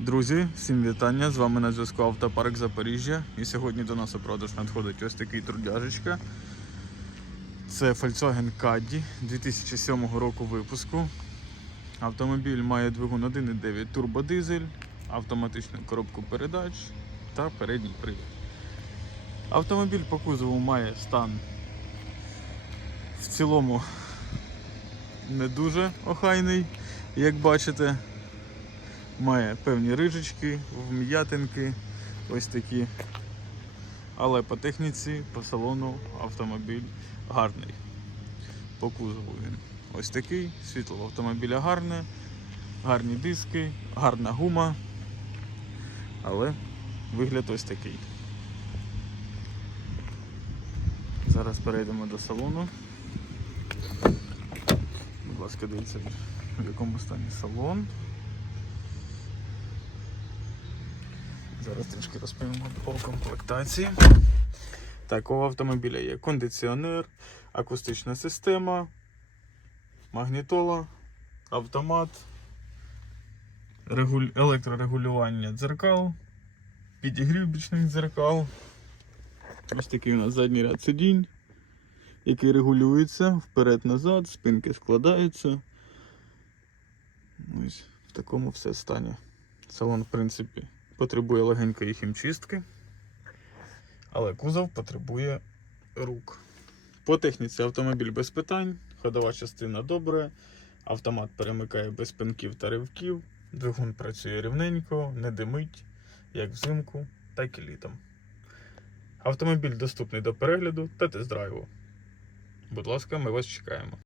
Друзі, всім вітання! З вами на зв'язку Автопарк Запоріжжя. І сьогодні до нас у продаж надходить ось такий трудяжечка. Це Volkswagen Caddy 2007 року випуску. Автомобіль має двигун 1.9 турбодизель, автоматичну коробку передач та передній привід. Автомобіль по кузову має стан в цілому не дуже охайний, як бачите. Має певні рижечки, вм'ятинки, ось такі. Але по техніці, по салону автомобіль гарний. По кузову він ось такий, світло автомобіля гарне, гарні диски, гарна гума. Але вигляд ось такий. Зараз перейдемо до салону. Будь ласка, дивіться, в якому стані салон. Зараз трішки розповімо по комплектації. Так, у автомобіля є кондиціонер, акустична система, магнітола, автомат, регуль... електрорегулювання дзеркал, підігрів бічних дзеркал. Ось такий у нас задній ряд сидінь, який регулюється вперед-назад, спинки складаються. Ось в такому все стані. Салон, в принципі, потребує легенької хімчистки, але кузов потребує рук. По техніці автомобіль без питань, ходова частина добре, автомат перемикає без пинків та ривків, двигун працює рівненько, не димить, як взимку, так і літом. Автомобіль доступний до перегляду та тест-драйву. Будь ласка, ми вас чекаємо.